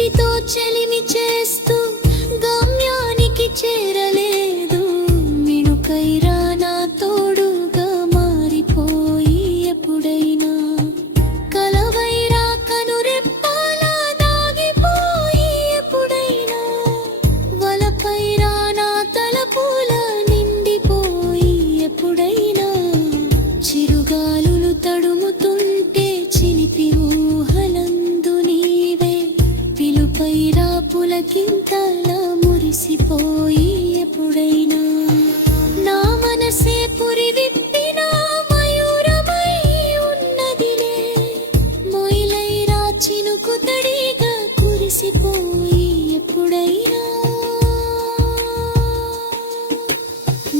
చీటితో చెలిమి చేస్తూ గమ్యానికి చేరలేదు. మిణుకైరా నా తోడుగా మారిపోయి ఎప్పుడైనా కలవైరా కనురెప్పలా దాగిపోయి ఎప్పుడైనా వలపైరా నా తలపుల నిండిపోయి ఎప్పుడైనా చిరుగాలులు తడుముతుంటే చిలిపి ఊహలందు నీవే పిలుపైరా పులకింతలా మురిసిపోయి ఎప్పుడైనా నా మనసే పురి విప్పిన మయూరమై ఉన్నదిలే మొయిలైరా చినుకు తడిగా కురిసిపోయి ఎప్పుడైనా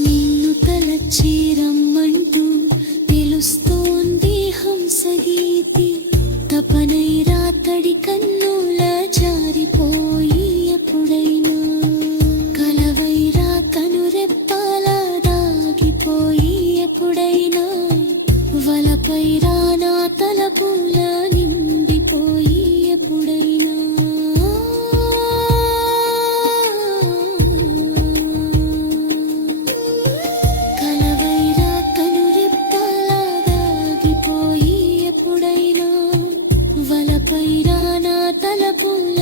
నిన్ను తలచి రమ్మంటూ పిలుస్తోంది హంసగీతి తపనైరా తడి కన్నుల జారిపోయి ఎప్పుడైనా కలవైరా కనురెప్పలా దాగిపోయి ఎప్పుడైనా వలపైరా నా తలపుల నిండిపోయి ఎప్పుడైనా కలవైరా కనురెప్పలా దాగిపోయి ఎప్పుడైనా వలపైరా నా తలపుల